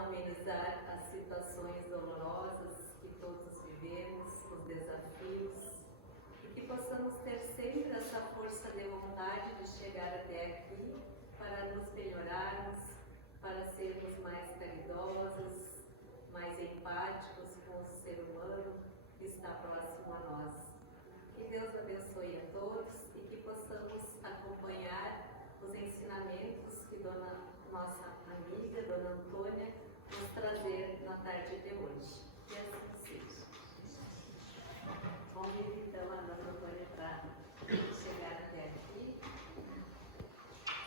amenizar as situações dolorosas que todos vivemos, os desafios, e que possamos ter sempre essa força de vontade de chegar até aqui para nos melhorarmos, para sermos mais caridosos, mais empáticos com o ser humano que está próximo a nós. Que Deus abençoe a todos e que possamos acompanhar os ensinamentos que nossa amiga, Dona Antônia, nos trazer na tarde de hoje. Que assim seja. Convido então a Dona Antônia para chegar até aqui.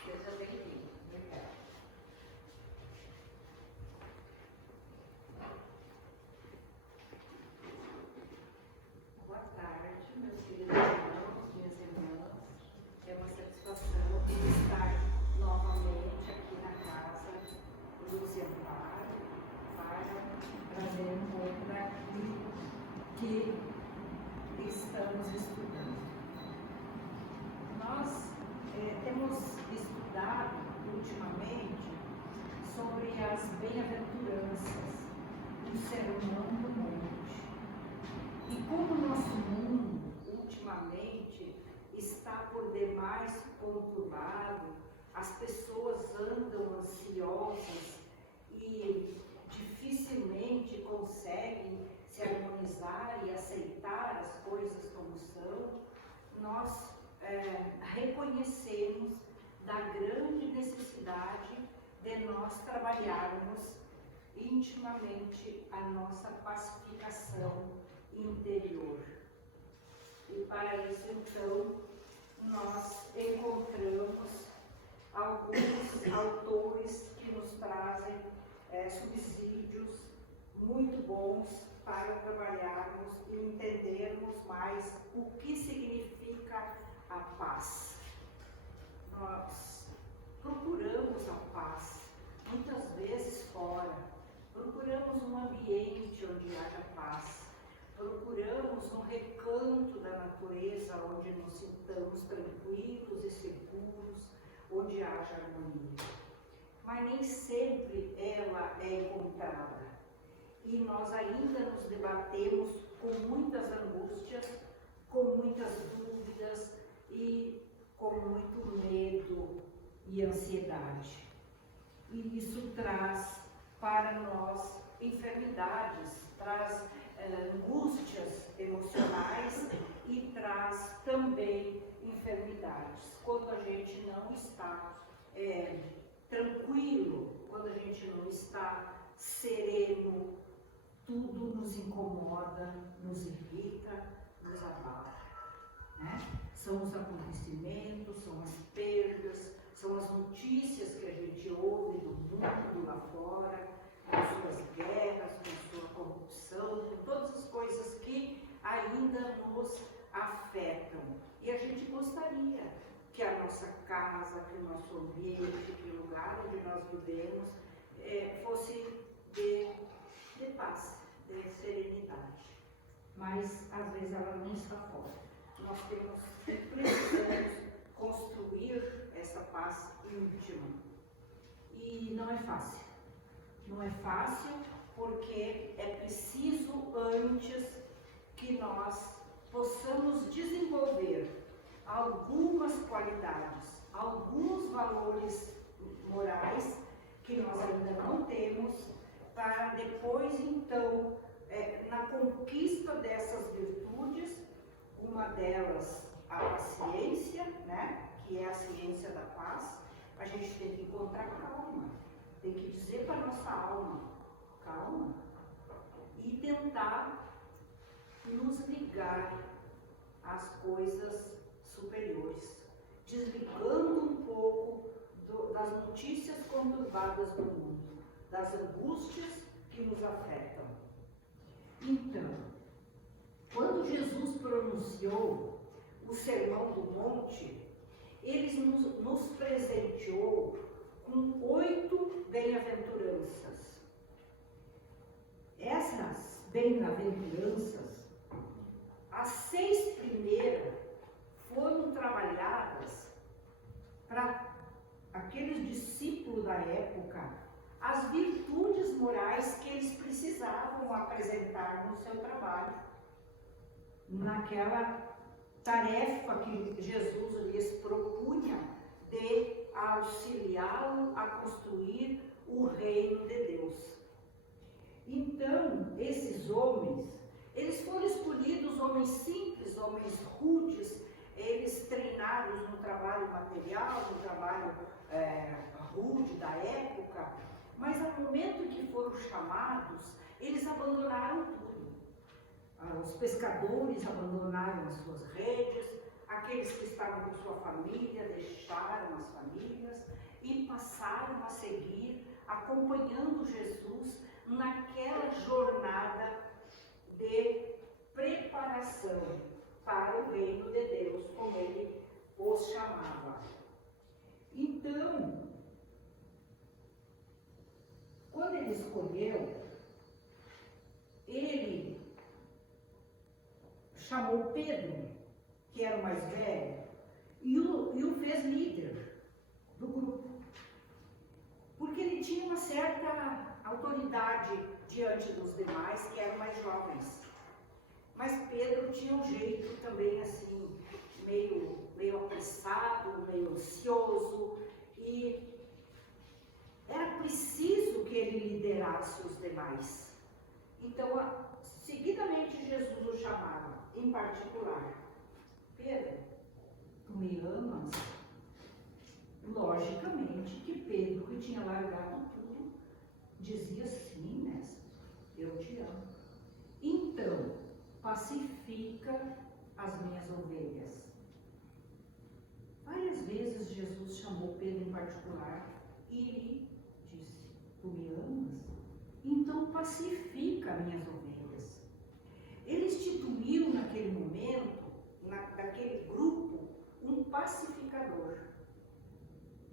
Seja bem-vinda. Obrigada. Boa tarde, meus queridos irmãos, minhas irmãs. É uma satisfação estar novamente aqui na casa do Amparo para trazer um pouco daquilo que estamos estudando. Nós temos estudado ultimamente sobre as bem-aventuranças do Sermão do Monte. E como o nosso mundo ultimamente está por demais conturbado, as pessoas andam ansiosas e dificilmente conseguem se harmonizar e aceitar as coisas como são, nós reconhecemos da grande necessidade de nós trabalharmos intimamente a nossa pacificação interior. E para isso, então, nós encontramos alguns autores que nos trazem subsídios muito bons para trabalharmos e entendermos mais o que significa a paz. Nós procuramos a paz, muitas vezes fora, procuramos um ambiente onde haja paz, procuramos um recanto da natureza onde nos sintamos tranquilos e seguros, onde haja harmonia. Mas nem sempre ela é encontrada. E nós ainda nos debatemos com muitas angústias, com muitas dúvidas e com muito medo e ansiedade. E isso traz para nós enfermidades, traz angústias emocionais e traz também enfermidades. Quando a gente não está tranquilo, quando a gente não está sereno, tudo nos incomoda, nos irrita, nos abala. Né? São os acontecimentos, são as perdas, são as notícias que a gente ouve do mundo lá fora, com suas guerras, com sua corrupção, com todas as coisas que ainda nos afetam. E a gente gostaria que a nossa casa, que o nosso ambiente, que o lugar onde nós vivemos fosse de paz, de serenidade. Mas às vezes ela não está fora. Nós precisamos construir essa paz íntima. E não é fácil. Não é fácil porque é preciso antes que nós possamos desenvolver algumas qualidades, alguns valores morais que nós ainda não temos, para depois, então, na conquista dessas virtudes, uma delas a paciência, né, que é a ciência da paz, a gente tem que encontrar calma, tem que dizer para a nossa alma, calma, e tentar nos ligar às coisas superiores, desligando um pouco das notícias conturbadas do mundo, das angústias que nos afetam. Então, quando Jesus pronunciou o Sermão do Monte, ele nos presenteou com 8 bem-aventuranças. Essas bem-aventuranças, as 6 primeiras foram trabalhadas para aqueles discípulos da época, as virtudes morais que eles precisavam apresentar no seu trabalho, naquela tarefa que Jesus lhes propunha de auxiliá-lo a construir o reino de Deus. Então, esses homens, eles foram escolhidos, homens simples, homens rudes, eles treinados no trabalho material, no trabalho rude da época, mas ao momento que foram chamados, eles abandonaram tudo. Os pescadores abandonaram as suas redes, aqueles que estavam com sua família deixaram as famílias e passaram a seguir, acompanhando Jesus naquela jornada de preparação para o reino de Deus, como ele os chamava. Então, quando ele escolheu, ele chamou Pedro, que era o mais velho, e o fez líder do grupo, porque ele tinha uma certa autoridade diante dos demais, que eram mais jovens. Mas Pedro tinha um jeito também assim, meio apressado, meio ansioso, e era preciso que ele liderasse os demais. Então, seguidamente Jesus o chamava, em particular: Pedro, tu me amas? Logicamente que Pedro, que tinha largado tudo, dizia: sim, mestre, eu te amo. Então, pacifica as minhas ovelhas. Várias vezes Jesus chamou Pedro em particular e lhe disse: tu me amas? Então pacifica minhas ovelhas. Ele instituiu naquele momento, naquele grupo, um pacificador.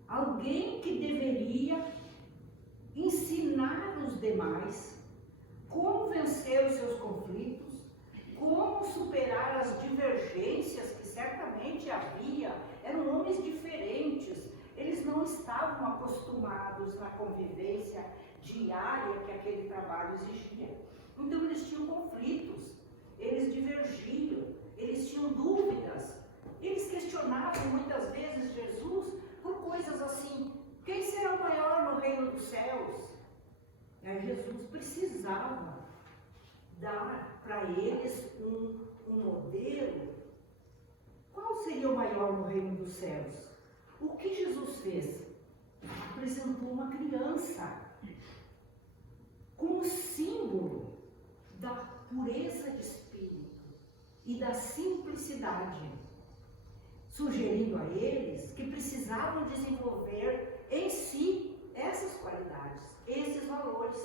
Alguém que deveria ensinar os demais como vencer os seus conflitos, como superar as divergências que certamente havia. Eram homens diferentes, eles não estavam acostumados na convivência diária que aquele trabalho exigia. Então eles tinham conflitos, eles divergiam, eles tinham dúvidas, eles questionavam muitas vezes Jesus por coisas assim: quem será o maior no reino dos céus? E aí Jesus precisava dar para eles um modelo. Qual seria o maior no reino dos céus? O que Jesus fez? Apresentou uma criança como símbolo da pureza de espírito e da simplicidade, sugerindo a eles que precisavam desenvolver em si essas qualidades, esses valores,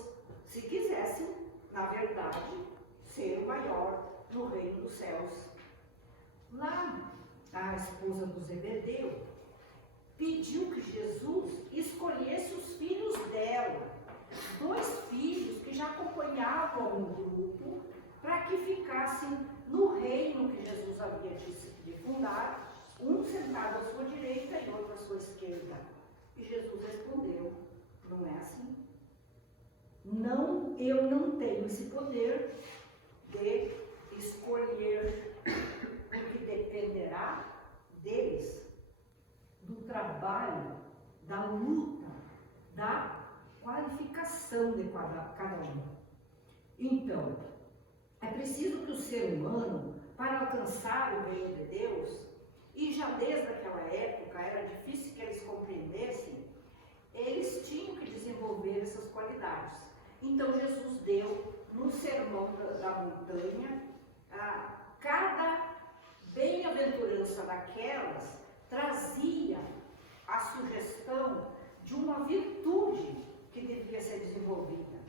se quisessem, na verdade, ser o maior no reino dos céus. Lá, a esposa do Zebedeu pediu que Jesus escolhesse os filhos dela, 2 filhos que já acompanhavam o grupo, para que ficassem no reino que Jesus havia de fundar, um sentado à sua direita e outro à sua esquerda. E Jesus respondeu: não é assim. Não, eu não tenho esse poder de escolher, porque dependerá deles, do trabalho, da luta, da qualificação de cada um. Então, é preciso que o ser humano, para alcançar o reino de Deus, e já desde aquela época era difícil que eles compreendessem, eles tinham que desenvolver essas qualidades. Então Jesus deu, no sermão da montanha, cada bem-aventurança daquelas trazia a sugestão de uma virtude que devia ser desenvolvida.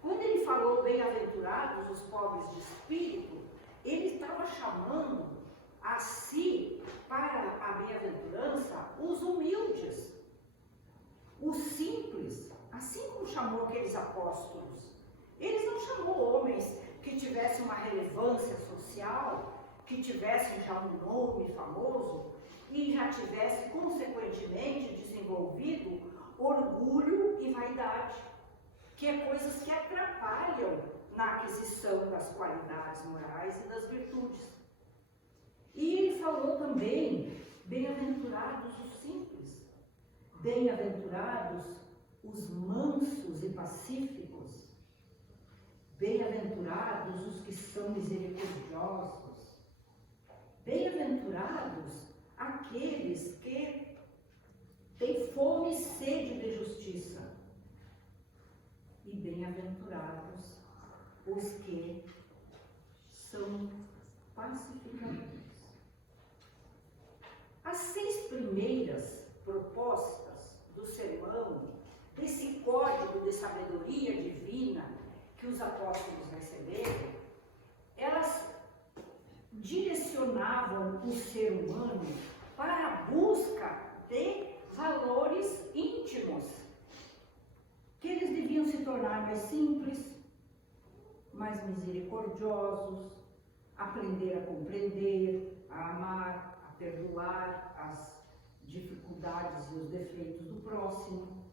Quando ele falou bem-aventurados os pobres de espírito, ele estava chamando a si, para a bem-aventurança, os humildes, os simples, assim como chamou aqueles apóstolos. Eles não chamou homens que tivessem uma relevância social, que tivessem já um nome famoso e já tivessem, consequentemente, desenvolvido orgulho e vaidade. que é coisas que atrapalham na aquisição das qualidades morais e das virtudes. E ele falou também, bem-aventurados os simples, bem-aventurados os mansos e pacíficos, bem-aventurados os que são misericordiosos, bem-aventurados aqueles que têm fome e sede de justiça, e bem-aventurados os que são pacificadores. As 6 primeiras propostas do sermão, desse código de sabedoria divina que os apóstolos receberam, elas direcionavam o ser humano para a busca de valores íntimos, que eles deviam se tornar mais simples, mais misericordiosos, aprender a compreender, a amar, a perdoar as dificuldades e os defeitos do próximo.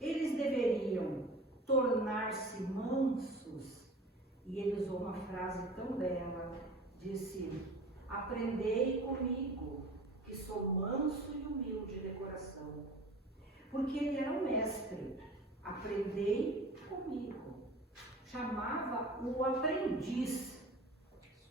Eles deveriam tornar-se mansos, e ele usou uma frase tão bela, disse: aprendei comigo, que sou manso e humilde de coração. Porque ele era um mestre. Aprendei comigo. Chamava o aprendiz.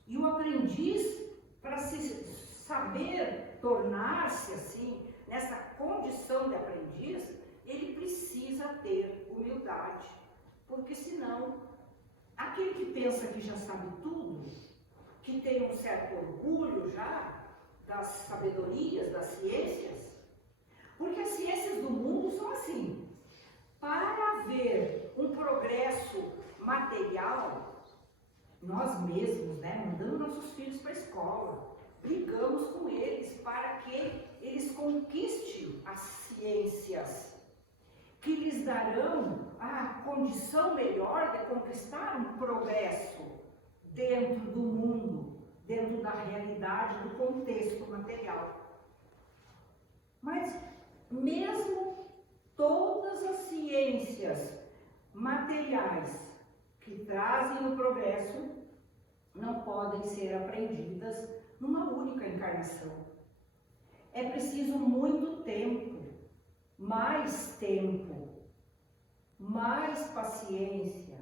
E o aprendiz, para se saber tornar-se assim, nessa condição de aprendiz, ele precisa ter humildade. Porque senão, aquele que pensa que já sabe tudo, que tem um certo orgulho já das sabedorias, das ciências, porque as ciências do mundo são assim. Para haver um progresso material, nós mesmos, mandamos nossos filhos para a escola, brigamos com eles para que eles conquistem as ciências, que lhes darão a condição melhor de conquistar um progresso dentro do mundo, dentro da realidade, do contexto material. Mas mesmo todas as ciências materiais que trazem o progresso não podem ser aprendidas numa única encarnação. É preciso muito tempo, mais paciência,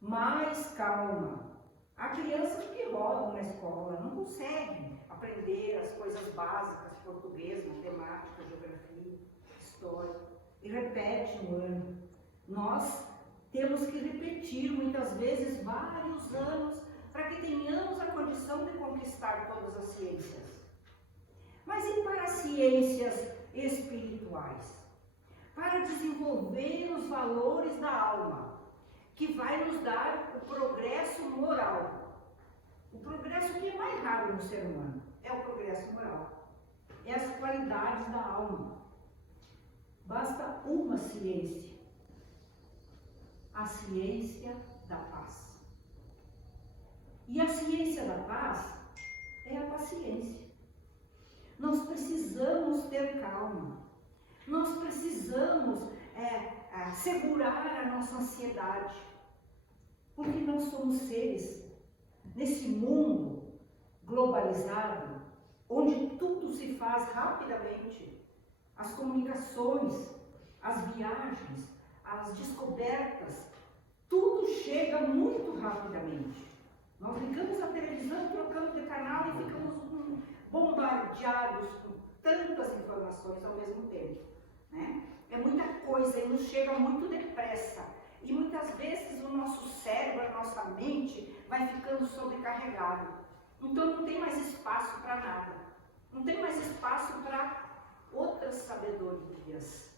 mais calma. Há crianças que rodam na escola, não conseguem aprender as coisas básicas, português, matemática, geografia, história, e repetem um ano. Nós temos que repetir muitas vezes vários anos para que tenhamos a condição de conquistar todas as ciências. Mas e para as ciências espirituais? Para desenvolver os valores da alma, que vai nos dar o progresso moral. O progresso que é mais raro no ser humano é o progresso moral. É as qualidades da alma. Basta uma ciência, a ciência da paz. E a ciência da paz é a paciência. Nós precisamos ter calma. Nós precisamos segurar a nossa ansiedade. Porque nós somos seres nesse mundo globalizado, onde tudo se faz rapidamente. As comunicações, as viagens, as descobertas, tudo chega muito rapidamente. Nós ligamos a televisão, trocamos de canal e ficamos bombardeados com tantas informações ao mesmo tempo, É muita coisa e nos chega muito depressa. E muitas vezes o nosso cérebro, a nossa mente vai ficando sobrecarregado. Então não tem mais espaço para nada. Não tem mais espaço para outras sabedorias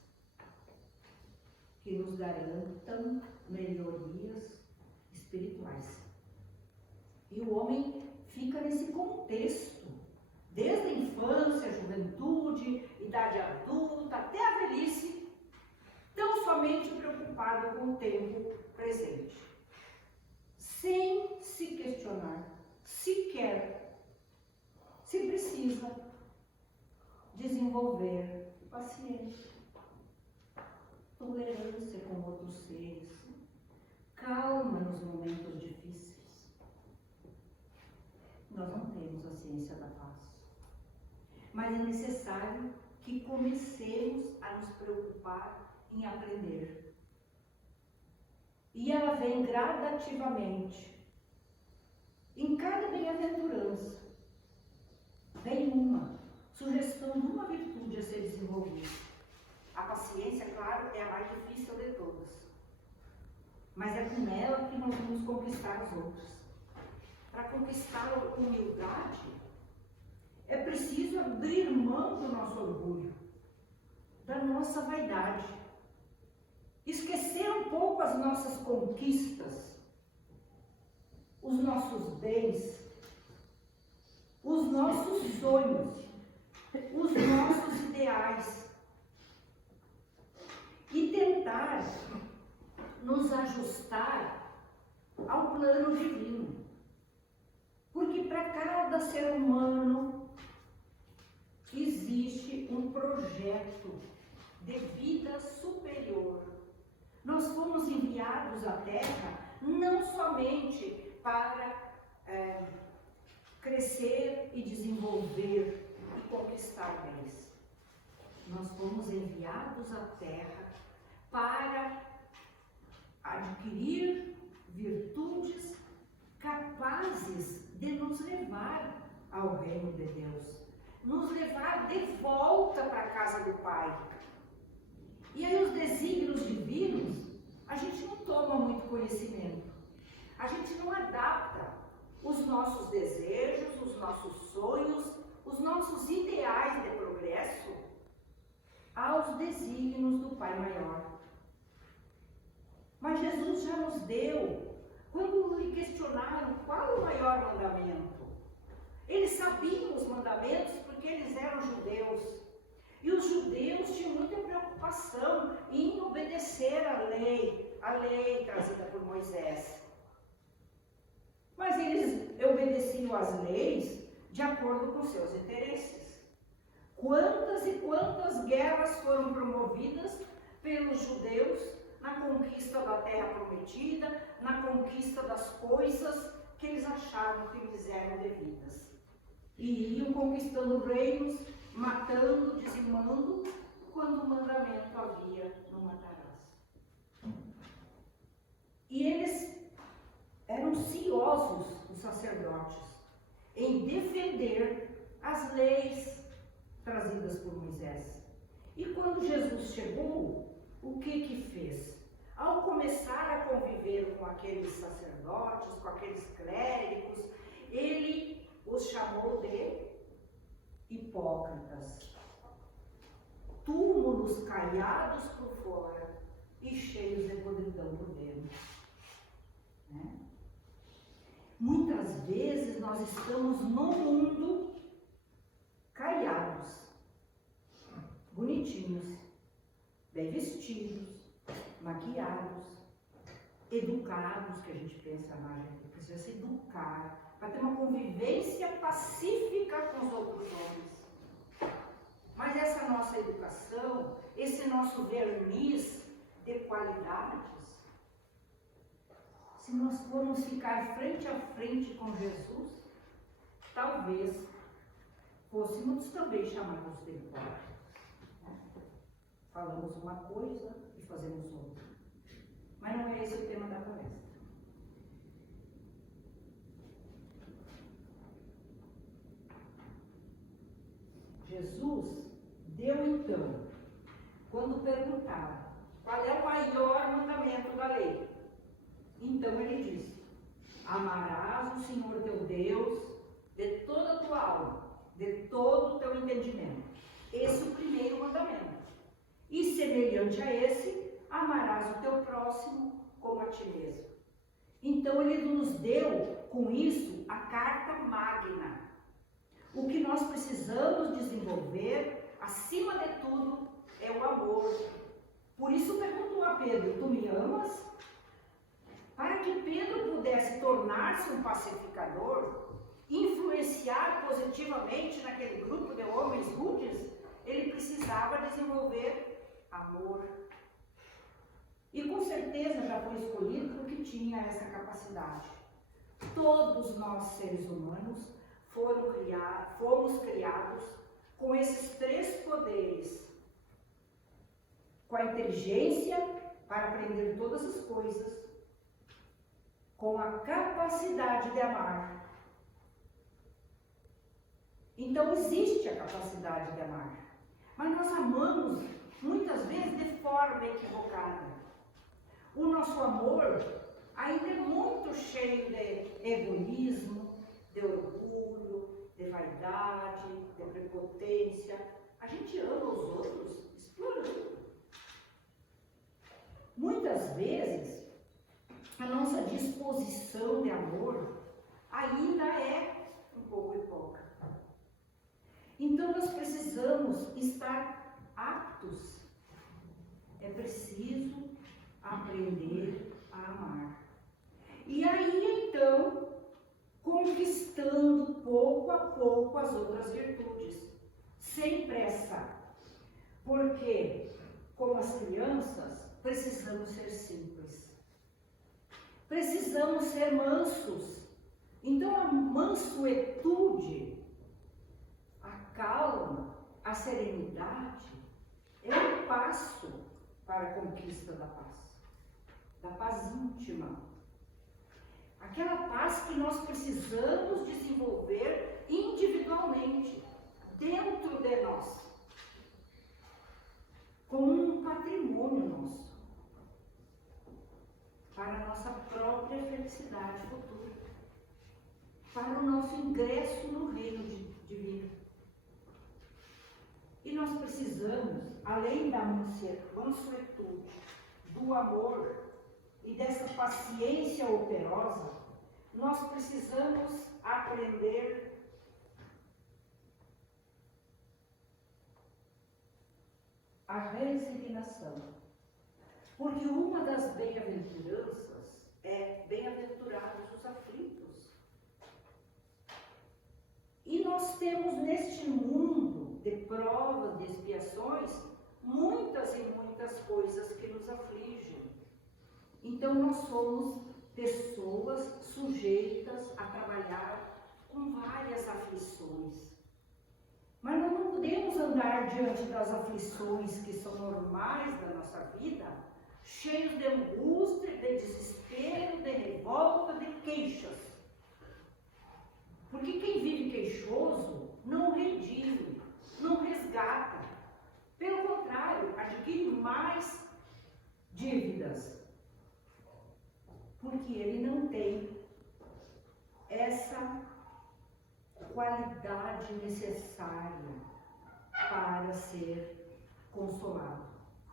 que nos garantam melhorias espirituais. E o homem fica nesse contexto, desde a infância, juventude, idade adulta, até a velhice, tão somente preocupado com o tempo presente, sem se questionar sequer se precisa desenvolver paciência, tolerância com outros seres, mas é necessário que comecemos a nos preocupar em aprender. E ela vem gradativamente. Em cada bem-aventurança, vem uma sugestão de uma virtude a ser desenvolvida. A paciência, claro, é a mais difícil de todas. Mas é com ela que nós vamos conquistar as outras. Para conquistar a humildade, é preciso abrir mão do nosso orgulho, da nossa vaidade. Esquecer um pouco as nossas conquistas, os nossos bens, os nossos sonhos, os nossos ideais. E tentar nos ajustar ao plano divino. Porque para cada ser humano existe um projeto de vida superior. Nós fomos enviados à Terra não somente para crescer e desenvolver e conquistar bens. Nós fomos enviados à Terra para adquirir virtudes capazes de nos levar ao reino de Deus, nos levar de volta para a casa do Pai. E aí os desígnios divinos, a gente não toma muito conhecimento, a gente não adapta os nossos desejos, os nossos sonhos, os nossos ideais de progresso aos desígnios do Pai Maior. Mas Jesus já nos deu, quando lhe questionaram qual o maior mandamento, eles sabiam os mandamentos porque eles eram judeus. E os judeus tinham muita preocupação em obedecer a lei trazida por Moisés. Mas eles obedeciam às leis de acordo com seus interesses. Quantas e quantas guerras foram promovidas pelos judeus na conquista da terra prometida, na conquista das coisas que eles achavam que lhes eram devidas. E iam conquistando reinos, matando, dizimando, quando o mandamento havia: não matarás. E eles eram ciosos, os sacerdotes, em defender as leis trazidas por Moisés. E quando Jesus chegou, o que fez? Ao começar a conviver com aqueles sacerdotes, com aqueles clérigos, ele os chamou de hipócritas, túmulos caiados por fora e cheios de podridão por dentro. Né? Muitas vezes nós estamos no mundo caiados, bonitinhos, bem vestidos, maquiados, educados, que a gente pensa, a gente precisa se educar, para ter uma convivência pacífica com os outros homens. Mas essa nossa educação, esse nosso verniz de qualidades, se nós formos ficar frente a frente com Jesus, talvez fôssemos também chamados de hipócritas. Falamos uma coisa e fazemos outra. Mas não é esse o tema da palestra. Jesus deu então, quando perguntaram qual é o maior mandamento da lei, então ele disse: amarás o Senhor teu Deus de toda a tua alma, de todo o teu entendimento. Esse é o primeiro mandamento. E semelhante a esse, amarás o teu próximo como a ti mesmo. Então ele nos deu com isso a carta magna. O que nós precisamos desenvolver, acima de tudo, é o amor. Por isso perguntou a Pedro: tu me amas? Para que Pedro pudesse tornar-se um pacificador, influenciar positivamente naquele grupo de homens rudes, ele precisava desenvolver amor. E com certeza já foi escolhido porque tinha essa capacidade. Todos nós, seres humanos, fomos criados com esses 3 poderes, com a inteligência para aprender todas as coisas, com a capacidade de amar. Então existe a capacidade de amar, mas nós amamos muitas vezes de forma equivocada. O nosso amor ainda é muito cheio de egoísmo, de orgulho, de vaidade, de prepotência. A gente ama os outros explorando. Muitas vezes, a nossa disposição de amor ainda é um pouco hipócrita. Então, nós precisamos estar aptos. É preciso aprender a amar. E aí, então, conquistando pouco a pouco as outras virtudes, sem pressa. Porque, como as crianças, precisamos ser simples. Precisamos ser mansos. Então, a mansuetude, a calma, a serenidade é um passo para a conquista da paz íntima. Aquela paz que nós precisamos desenvolver individualmente, dentro de nós, como um patrimônio nosso, para a nossa própria felicidade futura, para o nosso ingresso no reino divino. E nós precisamos, além da mansuetude, do amor e dessa paciência operosa, nós precisamos aprender a resignação. Porque uma das bem-aventuranças é bem-aventurados os aflitos. E nós temos neste mundo de provas, de expiações, muitas e muitas coisas que nos afligem. Então nós somos pessoas sujeitas a trabalhar com várias aflições. Mas nós não podemos andar diante das aflições que são normais da nossa vida, cheios de angústia, de desespero, de revolta, de queixas. Porque quem vive queixoso não redime, não resgata. Pelo contrário, adquire mais dívidas. Porque ele não tem essa qualidade necessária para ser consolado.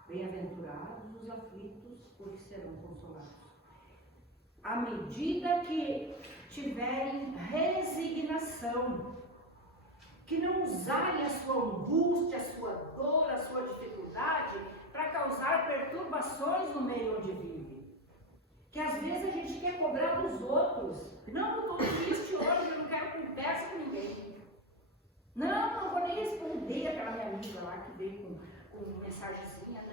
Bem-aventurados os aflitos, porque serão consolados. À medida que tiverem resignação, que não usarem a sua angústia, a sua dor, a sua dificuldade para causar perturbações no meio onde vive. Que às vezes a gente quer cobrar dos outros. Não, eu estou triste hoje, eu não quero conversa com ninguém. Não vou nem responder aquela minha amiga lá que veio com mensagenzinha.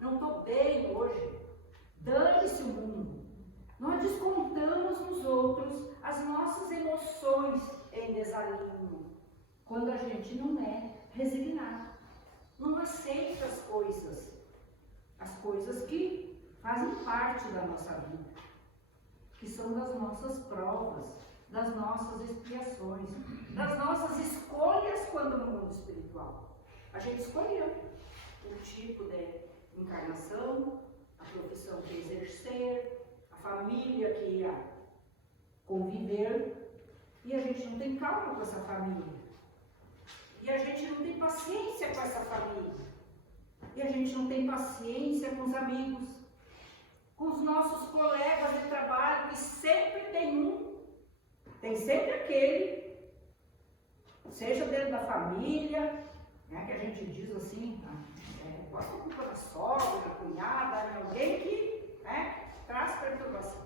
Não estou bem hoje. Dane-se o mundo. Nós descontamos nos outros as nossas emoções em desalinho, quando a gente não é resignado, não aceita as coisas que fazem parte da nossa vida, que são das nossas provas, das nossas expiações, das nossas escolhas quando no mundo espiritual. A gente escolheu o tipo de encarnação, a profissão que ia exercer, a família que ia conviver, e a gente não tem calma com essa família. E a gente não tem paciência com essa família. E a gente não tem paciência com os amigos, com os nossos colegas de trabalho, que sempre tem sempre aquele, seja dentro da família, né, que a gente diz assim, bota a culpa da sogra, da cunhada, alguém que traz perturbação.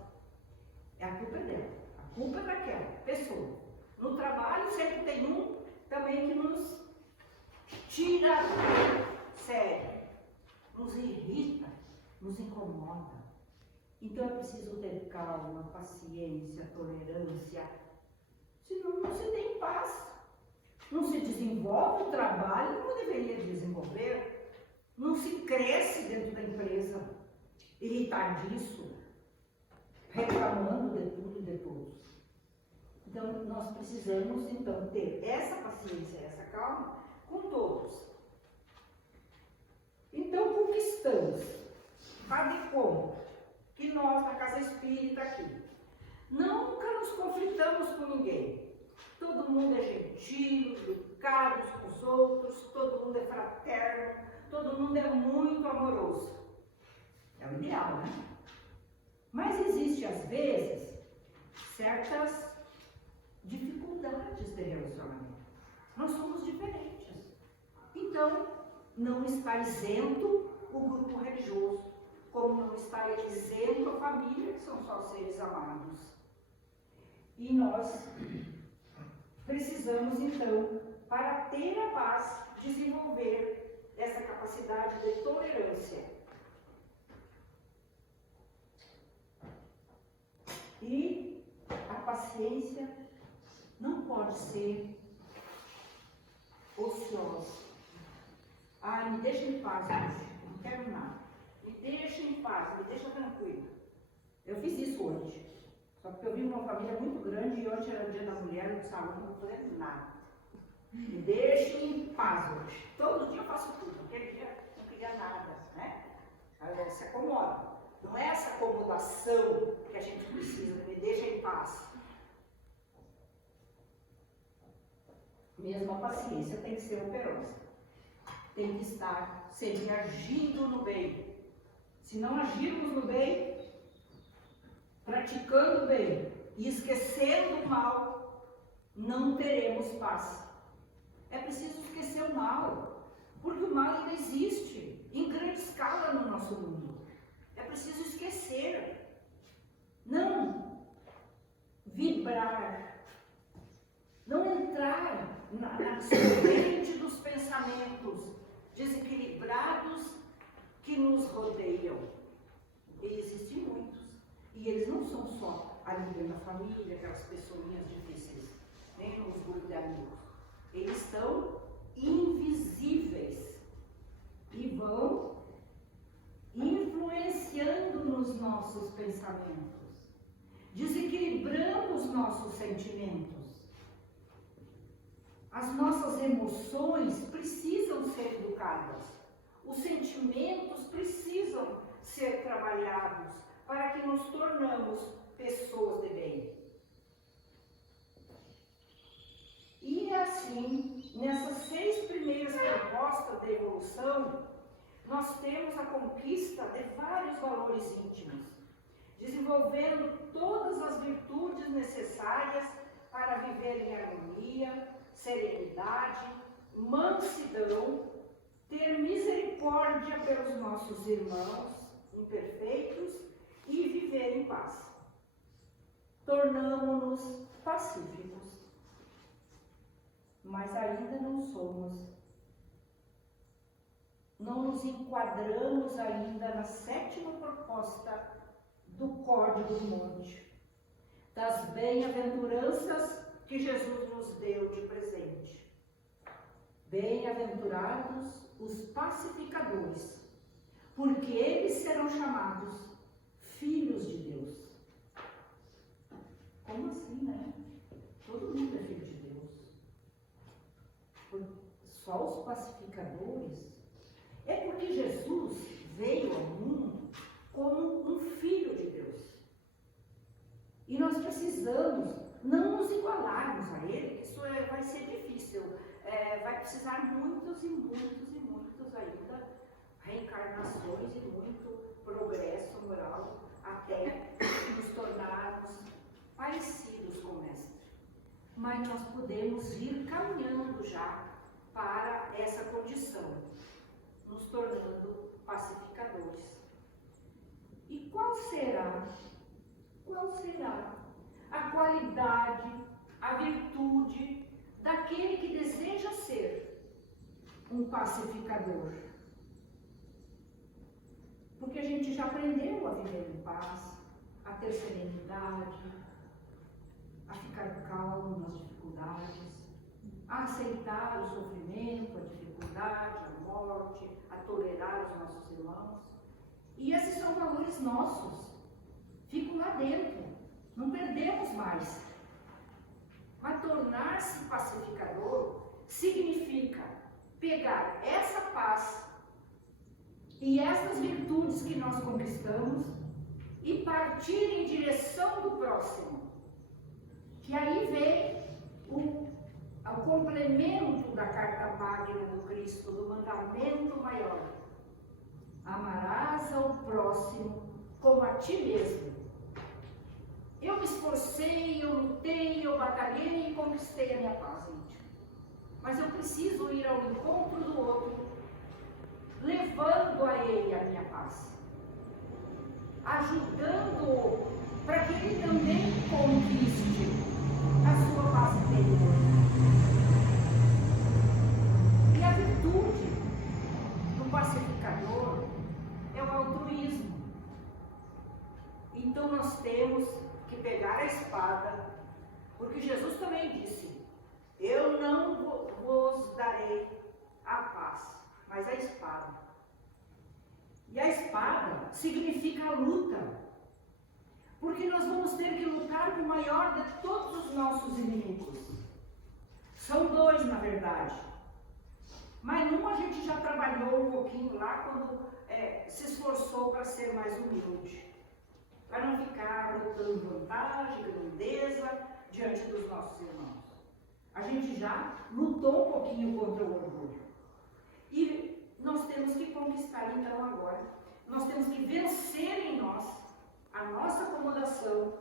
A culpa é dela, a culpa é daquela pessoa. No trabalho sempre tem também que nos tira sério, nos irrita, nos incomoda. Então é preciso ter calma, paciência, tolerância, senão não se tem paz. Não se desenvolve o trabalho como deveria desenvolver. Não se cresce dentro da empresa, irritadiço, reclamando de tudo e de todos. Então, nós precisamos, então, ter essa paciência, essa calma com todos. Então, conquistamos. Faz de conta que nós, na Casa Espírita aqui, nunca nos conflitamos com ninguém. Todo mundo é gentil, educado com os outros, todo mundo é fraterno, todo mundo é muito amoroso. É o ideal, né? Mas existe, às vezes, certas dificuldades de relacionamento. Nós somos diferentes. Então, não está isento o grupo religioso, como não está isento a família, que são só seres amados. E nós precisamos, então, para ter a paz, desenvolver essa capacidade de tolerância. E a paciência não pode ser ociosa. Ai, me deixa em paz hoje, não quero nada. Me deixa em paz, me deixa tranquila. Eu fiz isso hoje. Só porque eu vim numa família muito grande e hoje era o dia da mulher no salão, não vou fazer nada. Me deixa em paz hoje. Todo dia eu faço tudo, aquele dia não queria nada, né? Ela se acomoda. Não é essa acomodação que a gente precisa, me deixa em paz. Mesmo a paciência tem que ser operosa. Tem que estar sempre agindo no bem. Se não agirmos no bem, praticando o bem e esquecendo o mal, não teremos paz. É preciso esquecer o mal, porque o mal ainda existe em grande escala no nosso mundo. É preciso esquecer, não vibrar, não entrar na corrente dos pensamentos desequilibrados que nos rodeiam. E existem muitos. E eles não são só ali dentro da família, aquelas pessoinhas difíceis, nem nos grupos de amigos. Eles são invisíveis e vão influenciando nos nossos pensamentos, desequilibrando os nossos sentimentos. As nossas emoções precisam ser educadas, os sentimentos precisam ser trabalhados para que nos tornamos pessoas de bem. E assim, nessas 6 primeiras propostas de evolução, nós temos a conquista de vários valores íntimos, desenvolvendo todas as virtudes necessárias para viver em harmonia, serenidade, mansidão, ter misericórdia pelos nossos irmãos imperfeitos e viver em paz. Tornamo-nos pacíficos, mas ainda não nos enquadramos ainda na 7ª proposta do Código do Monte, das bem-aventuranças que Jesus nos deu de presente. Bem-aventurados os pacificadores, porque eles serão chamados filhos de Deus. Como assim, né? Todo mundo é filho de Deus. Só os pacificadores? É porque Jesus veio ao mundo como um filho de Deus. E nós precisamos não nos igualarmos a Ele, isso vai ser difícil. Vai precisar muitos e muitos e muitos ainda reencarnações e muito progresso moral até nos tornarmos parecidos com o Mestre. Mas nós podemos ir caminhando já para essa condição, nos tornando pacificadores. E qual será a qualidade, a virtude daquele que deseja ser um pacificador? Porque a gente já aprendeu a viver em paz, a ter serenidade, a ficar calmo nas dificuldades. a aceitar o sofrimento, a dificuldade, a morte, a tolerar os nossos irmãos. E esses são valores nossos. Ficam lá dentro. Não perdemos mais. Mas tornar-se pacificador significa pegar essa paz e essas virtudes que nós conquistamos e partir em direção do próximo. Que aí vem o complemento da carta magna do Cristo, do mandamento maior. Amarás ao próximo como a ti mesmo. Eu me esforcei, eu lutei, eu batalhei e conquistei a minha paz íntima. Mas eu preciso ir ao encontro do outro, levando a ele a minha paz. Ajudando-o para que ele também conquiste a sua paz interior. E a virtude do pacificador é o altruísmo. Então nós temos que pegar a espada, porque Jesus também disse: eu não vos darei a paz, mas a espada. E a espada significa a luta, porque nós vamos ter que lutar com o maior de todos os nossos inimigos. São dois, na verdade. Mas num a gente já trabalhou um pouquinho lá quando se esforçou para ser mais humilde, para não ficar lutando vantagem, grandeza diante dos nossos irmãos. A gente já lutou um pouquinho contra o orgulho. E nós temos que conquistar então agora. Nós temos que vencer em nós a nossa acomodação,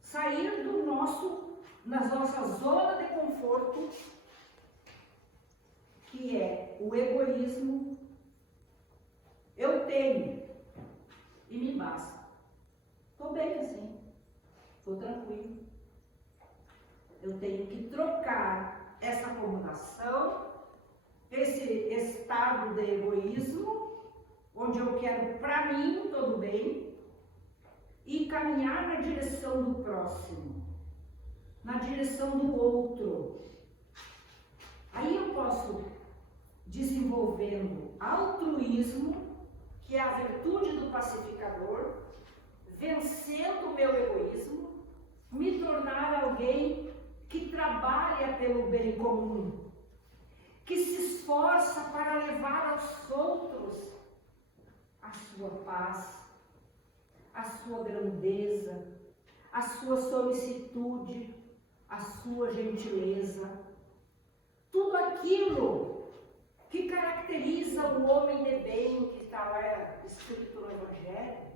sair na nossa zona de conforto, que é o egoísmo. Eu tenho e me basta. Estou bem assim, estou tranquilo. Eu tenho que trocar essa acomodação, esse estado de egoísmo, onde eu quero para mim tudo bem, e caminhar na direção do próximo, na direção do outro. Aí eu posso desenvolvendo altruísmo, que é a virtude do pacificador, vencendo o meu egoísmo, me tornar alguém que trabalha pelo bem comum, que se esforça para levar aos outros a sua paz, a sua grandeza, a sua solicitude, a sua gentileza, tudo aquilo que caracteriza o homem de bem que está lá escrito no Evangelho,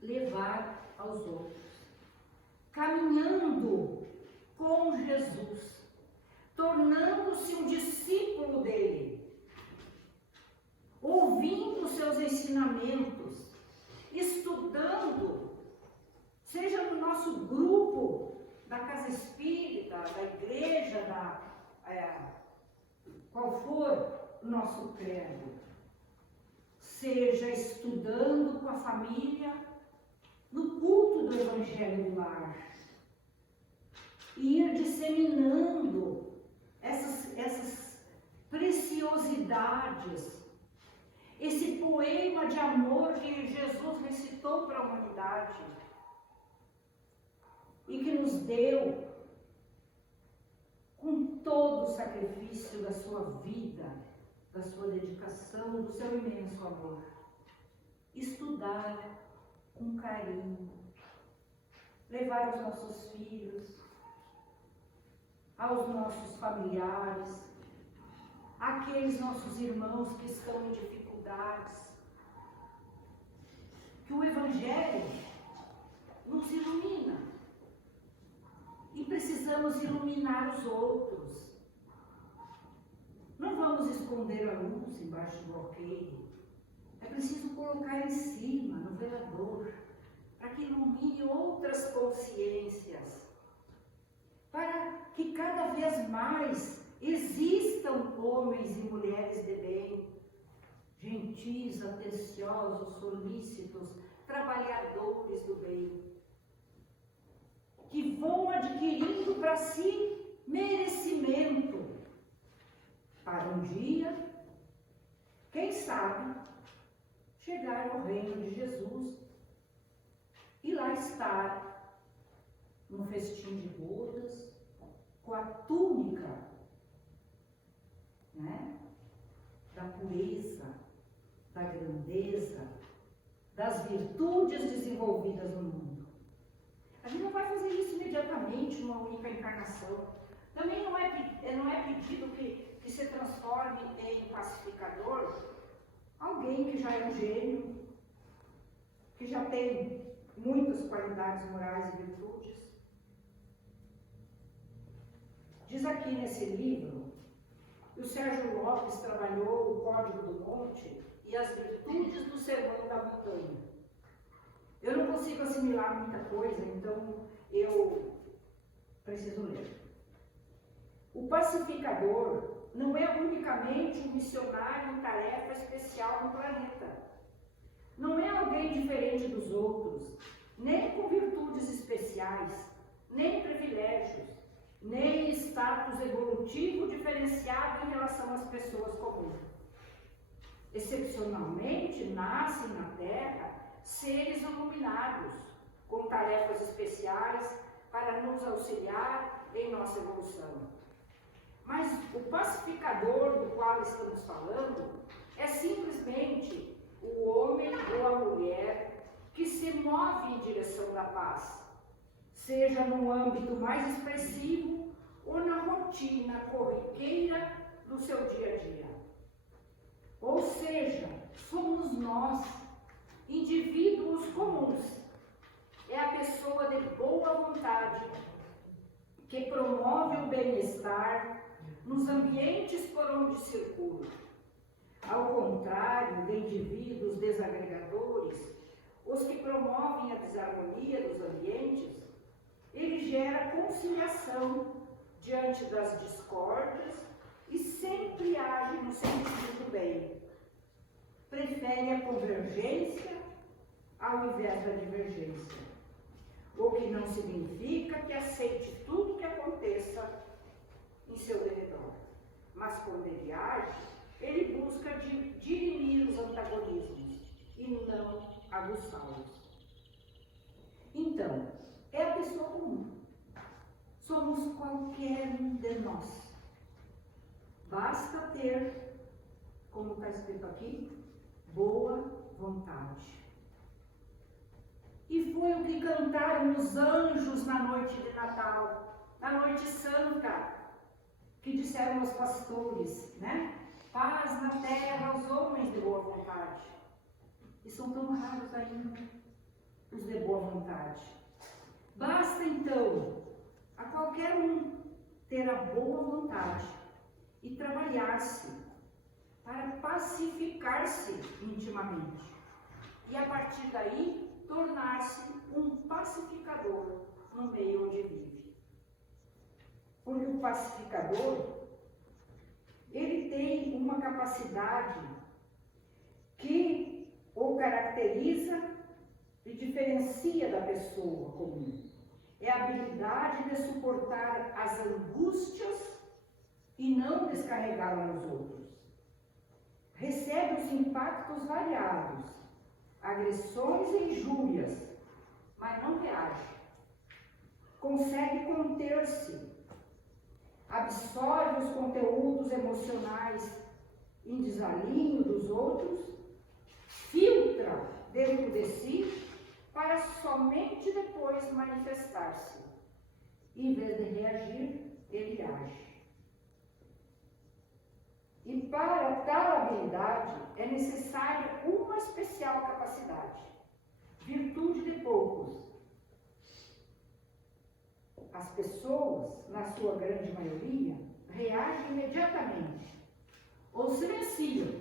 levar aos outros, caminhando com Jesus, tornando-se um discípulo dele, ouvindo seus ensinamentos, estudando, seja no nosso grupo da casa espírita, da igreja, qual for o nosso credo, seja estudando com a família, no culto do Evangelho do Lar, e ir disseminando essas preciosidades, esse poema de amor que Jesus recitou para a humanidade e que nos deu com todo o sacrifício da sua vida, da sua dedicação, do seu imenso amor. Estudar com carinho, levar aos nossos filhos, aos nossos familiares, àqueles nossos irmãos que estão em dificuldades. Que o Evangelho nos ilumina e precisamos iluminar os outros. Não vamos esconder a luz embaixo do alqueire. É preciso colocar em cima, no velador, para que ilumine outras consciências, para que cada vez mais existam homens e mulheres de bem, gentis, atenciosos, solícitos, trabalhadores do bem. que vão adquirindo para si merecimento para um dia, quem sabe, chegar ao reino de Jesus e lá estar no festim de bodas, com a túnica, né, da pureza, da grandeza, das virtudes desenvolvidas no mundo. A gente não vai fazer isso imediatamente numa única encarnação. Também não é pedido que se transforme em pacificador alguém que já é um gênio, que já tem muitas qualidades morais e virtudes. Diz aqui nesse livro, que o Sérgio Lopes trabalhou o Código do Monte e as virtudes do Sermão da Montanha. Eu não consigo assimilar muita coisa, então eu preciso ler. O pacificador não é unicamente um missionário em tarefa especial no planeta. Não é alguém diferente dos outros, nem com virtudes especiais, nem privilégios, nem status evolutivo diferenciado em relação às pessoas comuns. Excepcionalmente, nascem na Terra seres iluminados, com tarefas especiais para nos auxiliar em nossa evolução. Mas o pacificador do qual estamos falando é simplesmente o homem ou a mulher que se move em direção da paz, seja no âmbito mais expressivo ou na rotina corriqueira do seu dia a dia. Ou seja, somos nós, indivíduos comuns. É a pessoa de boa vontade que promove o bem-estar nos ambientes por onde circula. Ao contrário de indivíduos desagregadores, os que promovem a desarmonia dos ambientes, ele gera conciliação diante das discórdias e sempre age no sentido do bem. Prefere a convergência ao invés da divergência, o que não significa que aceite tudo que aconteça em seu derredor. Mas quando ele age, ele busca dirimir os antagonismos e não aguçá-los. Então, é a pessoa comum. Somos qualquer um de nós. Basta ter, como está escrito aqui, boa vontade. E foi o que cantaram os anjos na noite de Natal, na noite santa, que disseram aos pastores, né? Paz na terra aos homens de boa vontade. E são tão raros ainda os de boa vontade. Basta então a qualquer um ter a boa vontade e trabalhar-se para pacificar-se intimamente. E a partir daí, tornar-se um pacificador no meio onde vive. Porque o pacificador, ele tem uma capacidade que o caracteriza e diferencia da pessoa comum. É a habilidade de suportar as angústias e não descarregá-la nos outros. Recebe os impactos variados, agressões e injúrias, mas não reage. Consegue conter-se, absorve os conteúdos emocionais em desalinho dos outros, filtra dentro de si para somente depois manifestar-se. Em vez de reagir, ele age. E para tal habilidade é necessária uma especial capacidade, virtude de poucos. As pessoas, na sua grande maioria, reagem imediatamente, ou silenciam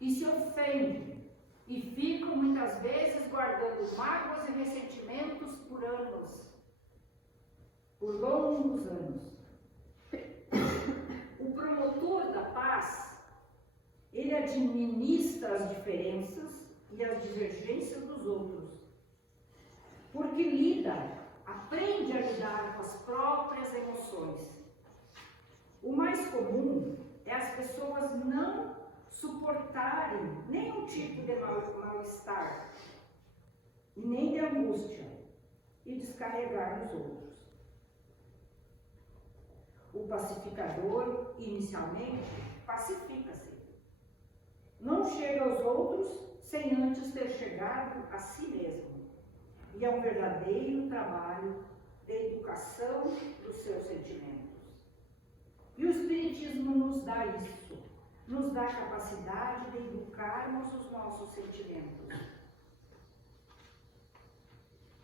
e se ofendem, e ficam muitas vezes guardando mágoas e ressentimentos por anos, por longos anos. O promotor da paz, ele administra as diferenças e as divergências dos outros, porque lida a aprende a lidar com as próprias emoções. O mais comum é as pessoas não suportarem nenhum tipo de mal-estar e nem de angústia e descarregar nos outros. O pacificador, inicialmente, pacifica-se. Não chega aos outros sem antes ter chegado a si mesmo. E é um verdadeiro trabalho de educação dos seus sentimentos. E o Espiritismo nos dá isso, nos dá a capacidade de educarmos os nossos sentimentos.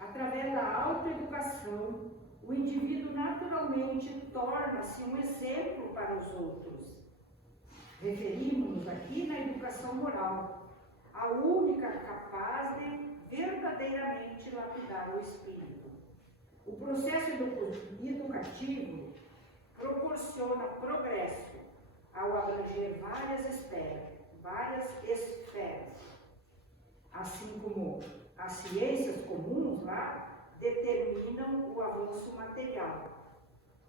Através da autoeducação, o indivíduo naturalmente torna-se um exemplo para os outros. Referimos-nos aqui na educação moral, a única capaz de verdadeiramente lapidar o espírito. O processo educativo proporciona progresso ao abranger várias esferas, assim como as ciências comuns lá determinam o avanço material,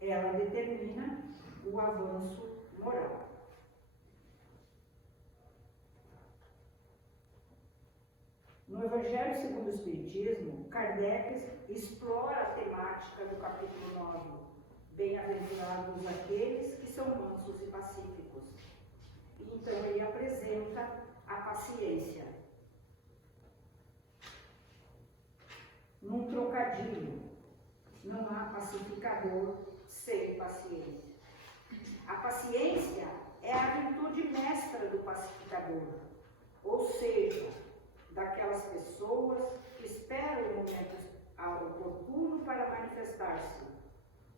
ela determina o avanço moral. No Evangelho segundo o Espiritismo, Kardec explora a temática do capítulo 9, bem-aventurados aqueles que são mansos e pacíficos. E então ele apresenta a paciência. Num trocadilho, não há pacificador sem paciência. A paciência é a virtude mestra do pacificador, ou seja, daquelas pessoas que esperam o momento oportuno para manifestar-se,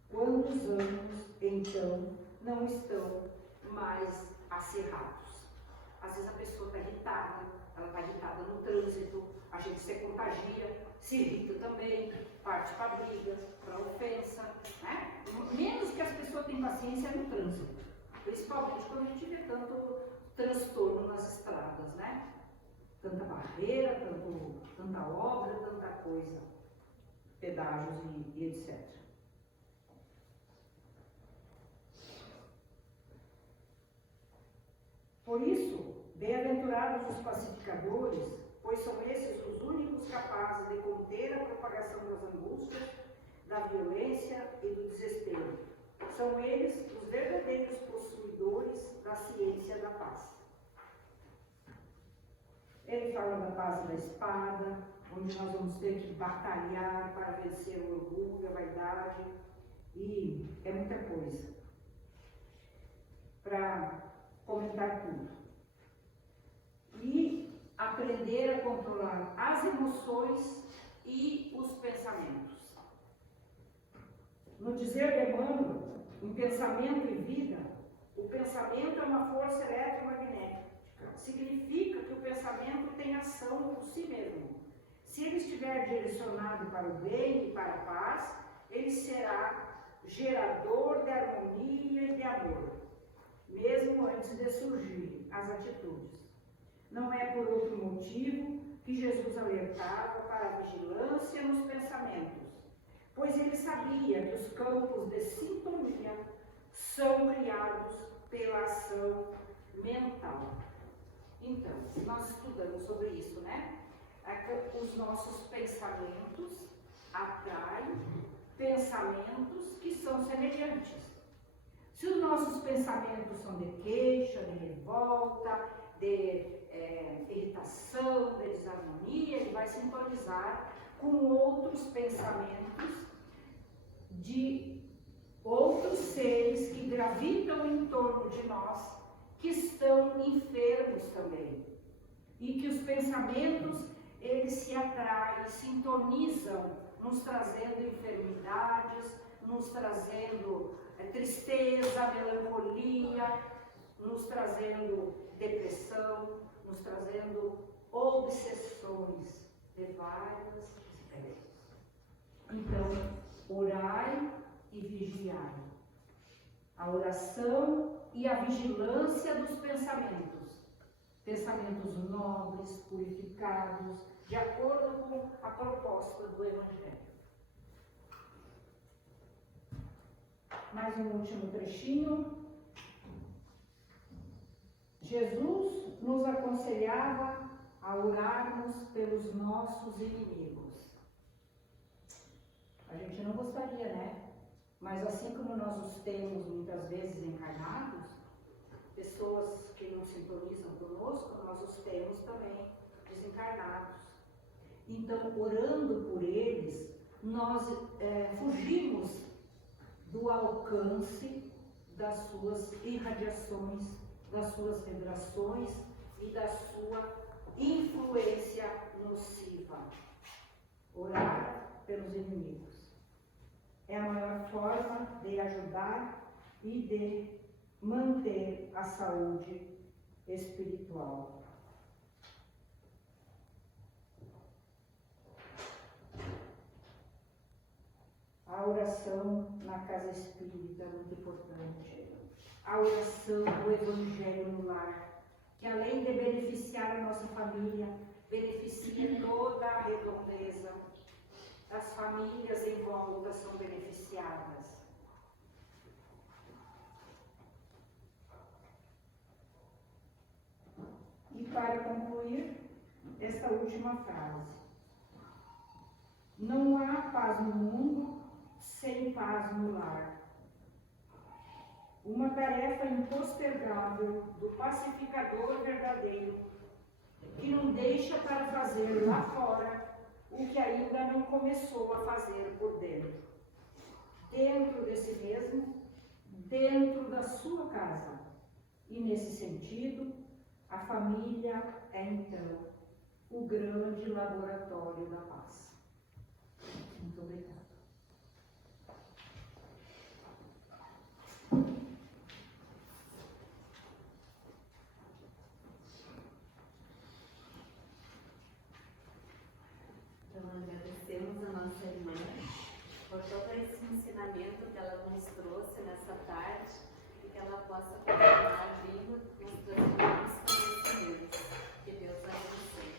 quando os ânimos, então, não estão mais acirrados. Às vezes a pessoa está irritada, ela está irritada no trânsito, a gente se contagia, se irrita também, parte para a briga, para a ofensa, né? Menos que as pessoas têm paciência no trânsito, principalmente quando a gente vê tanto transtorno nas estradas, né? Tanta barreira, tanta obra, tanta coisa, pedágios e etc. Por isso, bem-aventurados os pacificadores, pois são esses os únicos capazes de conter a propagação das angústias, da violência e do desespero. São eles os verdadeiros possuidores da ciência da paz. Ele fala da paz da espada, onde nós vamos ter que batalhar para vencer o orgulho, a vaidade, e é muita coisa para comentar tudo. E aprender a controlar as emoções e os pensamentos. No dizer de Emmanuel, em Pensamento e Vida, o pensamento é uma força eletromagnética. Significa que o pensamento tem ação por si mesmo. Se ele estiver direcionado para o bem e para a paz, ele será gerador de harmonia e de amor, mesmo antes de surgirem as atitudes. Não é por outro motivo que Jesus alertava para a vigilância nos pensamentos, pois ele sabia que os campos de sintonia são criados pela ação mental. Então, nós estudamos sobre isso, né? Os nossos pensamentos atraem pensamentos que são semelhantes. Se os nossos pensamentos são de queixa, de revolta, de irritação, de desarmonia, ele vai sintonizar com outros pensamentos de outros seres que gravitam em torno de nós, que estão enfermos também. E que os pensamentos, eles se atraem, sintonizam, nos trazendo enfermidades, nos trazendo tristeza, melancolia, nos trazendo depressão, nos trazendo obsessões de várias espécies. Então, orai e vigiai. A oração e a vigilância dos pensamentos. Pensamentos nobres, purificados, de acordo com a proposta do Evangelho. mais um último trechinho. Jesus nos aconselhava a orarmos pelos nossos inimigos. A gente não gostaria, né? Mas assim como nós os temos muitas vezes encarnados, pessoas que não sintonizam conosco, nós os temos também desencarnados. Então, orando por eles, nós fugimos do alcance das suas irradiações, das suas vibrações e da sua influência nociva. Orar pelos inimigos é a maior forma de ajudar e de manter a saúde espiritual. A oração na casa espírita é muito importante. A oração do Evangelho no lar, que além de beneficiar a nossa família, beneficia toda a redondeza. As famílias em volta são beneficiadas. E para concluir, esta última frase. Não há paz no mundo sem paz no lar. Uma tarefa impostergável do pacificador verdadeiro, que não deixa para fazer lá fora o que ainda não começou a fazer por dentro. Dentro de si mesmo, dentro da sua casa. E nesse sentido, a família é então o grande laboratório da paz. Muito obrigada. Então, agradecemos a nossa irmã por todo esse ensinamento que ela nos trouxe nessa tarde e que ela possa continuar vindo nos trazendo os conhecimentos. Que Deus abençoe.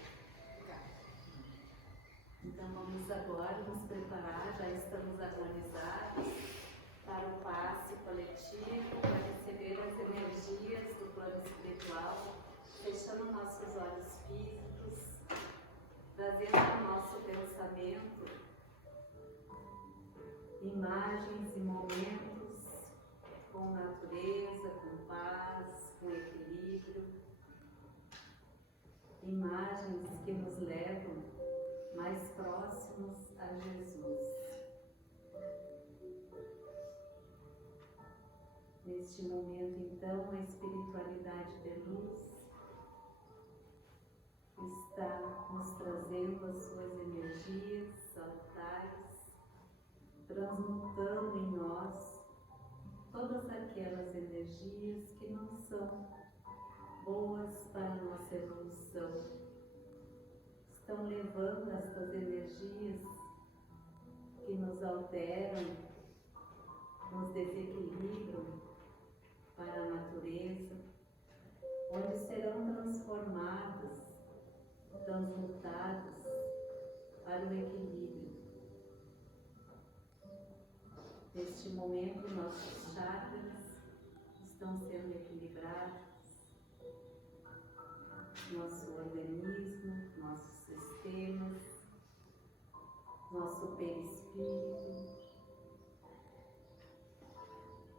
Então, vamos agora nos preparar, já estamos harmonizados para o passe coletivo, para receber as energias do plano espiritual, fechando nossos olhos físicos, trazendo ao nosso pensamento imagens e momentos com natureza, com paz, com equilíbrio, imagens que nos levam mais próximos a Jesus. Neste momento, então, a espiritualidade de luz está nos trazendo as suas energias salutares, transmutando em nós todas aquelas energias que não são boas para a nossa evolução. Estão levando estas energias que nos alteram, nos desequilibram para a natureza, onde serão transformadas, transmutadas para o equilíbrio. Neste momento, nossos chakras estão sendo equilibrados, nosso organismo, nossos sistemas, nosso perispírito,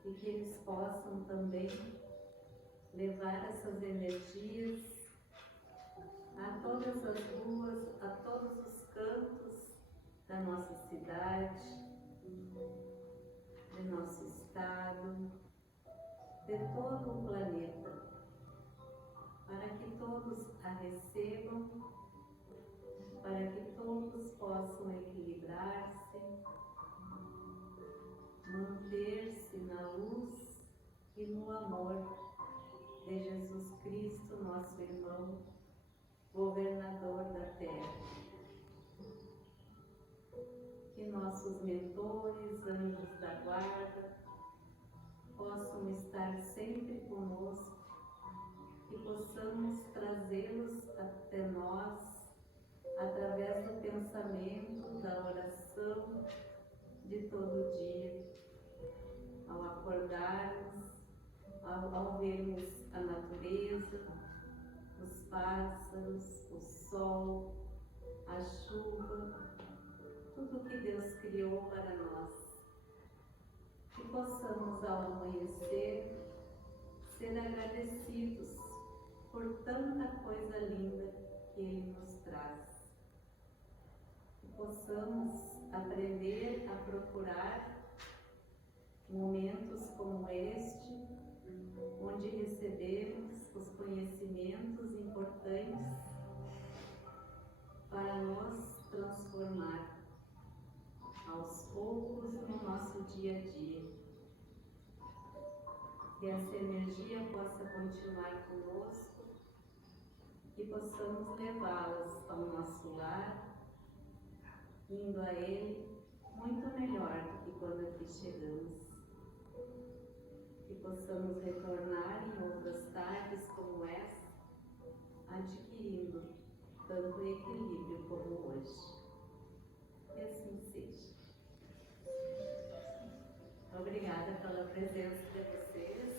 e que eles possam também levar essas energias a todas as ruas, a todos os cantos da nossa cidade, do nosso estado, de todo o planeta, para que todos a recebam, para que todos possam equilibrar-se, manter-se na luz e no amor de Jesus Cristo, nosso irmão, governador da terra. Que nossos mentores, anjos da guarda, possam estar sempre conosco e possamos trazê-los até nós através do pensamento, da oração de todo dia, ao ao vermos a natureza, os pássaros, o sol, a chuva, tudo que Deus criou para nós. Que possamos, ao amanhecer, ser agradecidos por tanta coisa linda que Ele nos traz. Que possamos aprender a procurar momentos como este, onde recebemos os conhecimentos importantes para nos transformar aos poucos no nosso dia a dia. Que essa energia possa continuar conosco, que possamos levá-las ao nosso lar, indo a Ele muito melhor do que quando aqui chegamos. Que possamos retornar em outras tardes como essa, adquirindo tanto equilíbrio como hoje. Que assim seja. Obrigada pela presença de vocês.